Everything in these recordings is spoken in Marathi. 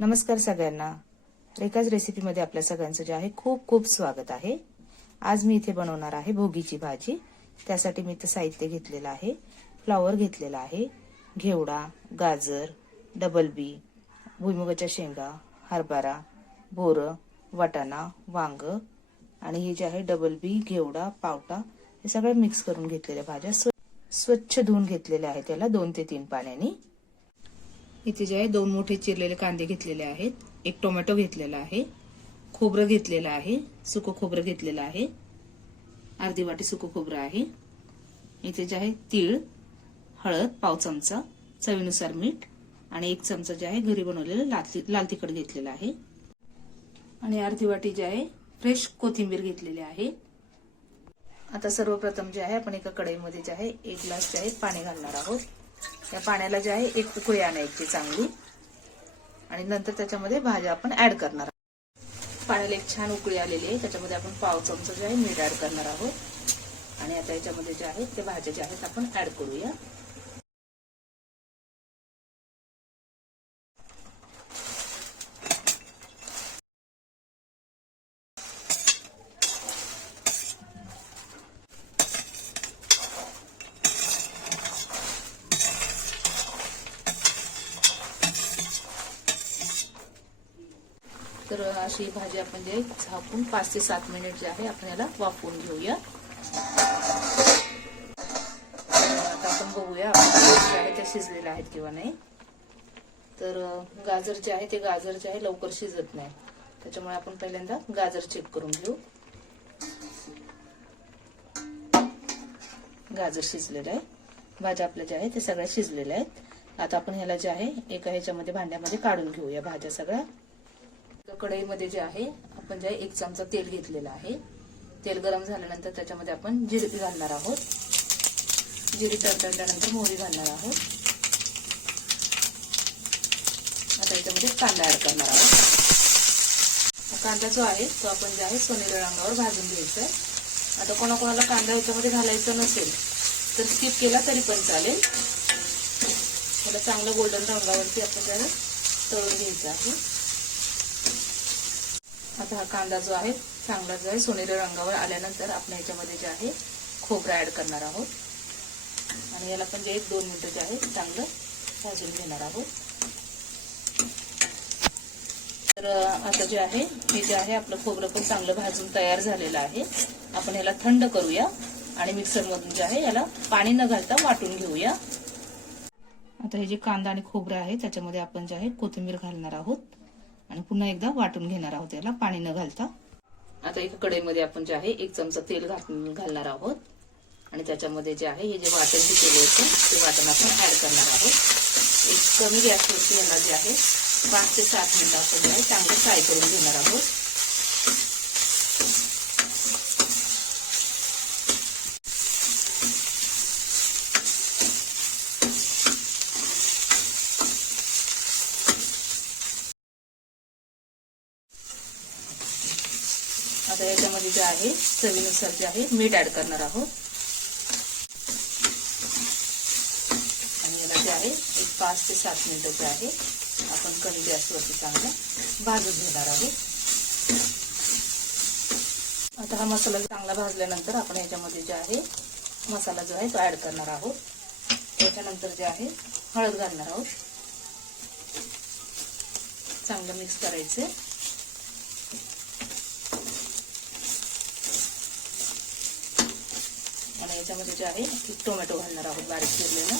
नमस्कार सगळ्यांना. रेखाज रेसिपीमध्ये आपल्या सगळ्यांचं जे आहे खूप खूप स्वागत आहे. आज मी इथे बनवणार आहे भोगीची भाजी. त्यासाठी मी इथं साहित्य घेतलेलं आहे फ्लॉवर घेतलेला आहे घेवडा गाजर डबल बी भुईमुगाच्या शेंगा हरभरा बोरं वाटाणा वांग आणि हे जे आहे डबल बी घेवडा पावटा हे सगळं मिक्स करून घेतलेल्या भाज्या स्व- स्वच्छ धुवून घेतलेल्या आहेत त्याला दोन ते तीन पाण्याने. इथे जे आहे दोन मोठे चिरलेले कांदे घेतलेले आहेत. एक टोमॅटो घेतलेला आहे. खोबरं घेतलेलं आहे. सुकं खोबरं घेतलेलं आहे. अर्धी वाटी सुकं खोबरं आहे. इथे जे आहे तीळ हळद पाव चमचा चवीनुसार मीठ आणि एक चमचा जे आहे घरी बनवलेलं लाल लाल तिखट घेतलेलं आहे. आणि अर्धी वाटी जे आहे फ्रेश कोथिंबीर घेतलेली आहे. आता सर्वप्रथम जे आहे आपण एका कढईमध्ये जे आहे एक ग्लास जे आहे पाणी घालणार आहोत. या पाण्याला जे आहे एक उकळी आणायची चांगली. आणि नंतर त्याच्यामध्ये भाज्या आपण ऍड करणार आहोत. पाण्याला एक छान उकळी आलेली आहे. त्याच्यामध्ये आपण पाव चमचा जे आहे मीठ ऍड करणार आहोत. आणि आता याच्यामध्ये जे आहे ते भाज्या ज्या आहेत आपण ऍड करूया. तर अशी भाजी आपण जे झाकून पाच ते सात मिनिट जे आहे आपण याला वाफवून घेऊया. आता आपण बघूया आहे त्या शिजलेल्या आहेत किंवा नाही. तर गाजर जे आहे ते गाजर जे आहे लवकर शिजत नाही. त्याच्यामुळे आपण पहिल्यांदा गाजर चेक करून घेऊ. गाजर शिजलेलं आहे. भाज्या आपल्या ज्या आहेत ते सगळ्या शिजलेल्या आहेत. आता आपण ह्याला जे आहे एका ह्याच्यामध्ये भांड्यामध्ये काढून घेऊया. भाज्या सगळ्या. कढईमध्ये जे आहे आपण जे आहे एक चमचा तेल घेतलेलं आहे. तेल गरम झाल्यानंतर त्याच्यामध्ये आपण जिरी घालणार आहोत. जिरी तडतडल्यानंतर मोहरी घालणार आहोत. आता याच्यामध्ये कांदा ऍड करणार आहोत. कांदा जो आहे तो आपण जे आहे सोनेरी रंगावर भाजून घ्यायचा आहे. आता कोणाकोणाला कांदा याच्यामध्ये घालायचा नसेल तर स्किप केला तरी पण चालेल. त्याला चांगलं गोल्डन रंगावरती आपण त्याला तळून घ्यायचं आहे. आता हा कांदा जो आहे चांगला जो आहे सोनेरी रंगावर आल्यानंतर आपण याच्यामध्ये जे आहे खोबरं ऍड करणार आहोत. आणि याला पण जे एक दोन मिनटं जे आहे चांगलं भाजून घेणार आहोत. तर आता जे आहे हे जे आहे आपलं खोबरं पण चांगलं भाजून तयार झालेलं आहे. आपण याला थंड करूया आणि मिक्सरमधून जे आहे याला पाणी न घालता वाटून घेऊया. आता हे जे कांदा आणि खोबरं आहे त्याच्यामध्ये आपण जे आहे कोथिंबीर घालणार आहोत. आणि पुन्हा एकदा वाटून घेणार आहोत याला पाणी न घालता. आता एका कढईमध्ये आपण जे आहे एक चमचा तेल घाल- घालणार आहोत. आणि त्याच्यामध्ये जे आहे हे जे वाटण जे केलं होतं ते वाटण आपण ऍड करणार आहोत. एक कमी गॅसवरती याला जे आहे पाच ते सात मिनिटं आपण जे आहे चांगलं फ्राय करून घेणार आहोत. आता याच्यामध्ये जे आहे चवीनुसार जे आहे मीठ ऍड करणार आहोत. आणि याला जे आहे एक पाच ते सात मिनिटं जे आहे आपण कमी गॅसवरती चांगलं भाजून घेणार आहोत. आता हा मसाला चांगला भाजल्यानंतर आपण याच्यामध्ये जे आहे मसाला जो आहे तो ऍड करणार आहोत. त्याच्यानंतर जे आहे हळद घालणार आहोत. चांगलं मिक्स करायचं आणि याच्यामध्ये जे आहे एक टोमॅटो घालणार आहोत बारीक चिरलेलं.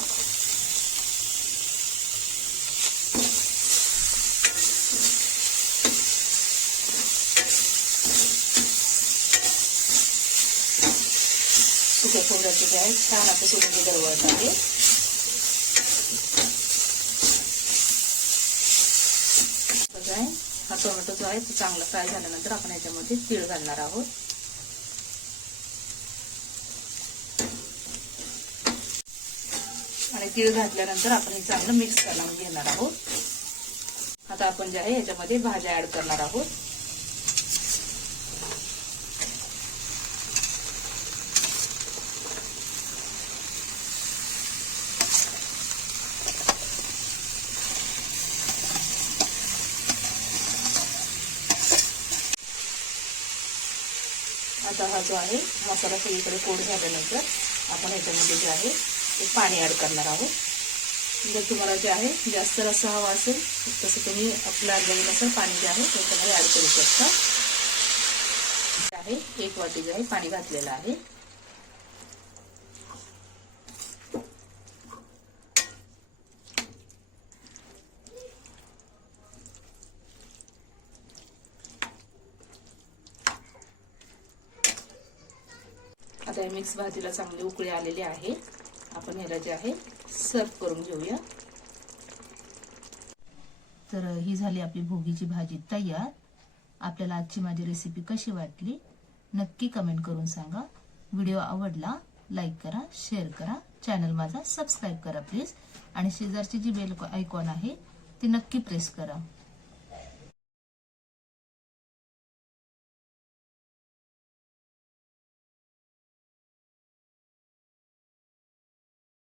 सुक्या खोबऱ्याचे जे आहे छान असं सुगंधी दरवळत आहे. आहे हा टोमॅटो जो आहे तो चांगला फ्राय झाल्यानंतर आपण याच्यामध्ये तीळ घालणार आहोत. तीळ घातल्यानंतर आपण हे चांगलं मिक्स करून घेणार आहोत. आता आपण जे आहे याच्यामध्ये भाज्या ऍड करणार आहोत. आता हा जो आहे मसाला सगळीकडे कोड झाल्यानंतर आपण याच्यामध्ये जे आहे पाणी ॲड करणार आहोत. जर तुम्हाला जे आहे जास्त रस्सा हवा असेल तसं तुम्ही आपल्या अंदाजानुसार पाणी जे आहे त्याच्यामध्ये ॲड करू शकता. जे आहे एक वाटी जे आहे पाणी घातलेलं आहे. आता या मिक्स भाजीला चांगली उकळी आलेली आहे. आपण याला जे आहे सर्व करून घेऊया. तर ही झाली आपली भोगीची भाजी तयार. आपल्याला आजची माझी रेसिपी कशी वाटली नक्की कमेंट करून सांगा. व्हिडिओ आवडला लाईक करा शेअर करा. चॅनल माझा सबस्क्राईब करा प्लीज आणि शेजारची जी बेल आयकॉन आहे ती नक्की प्रेस करा.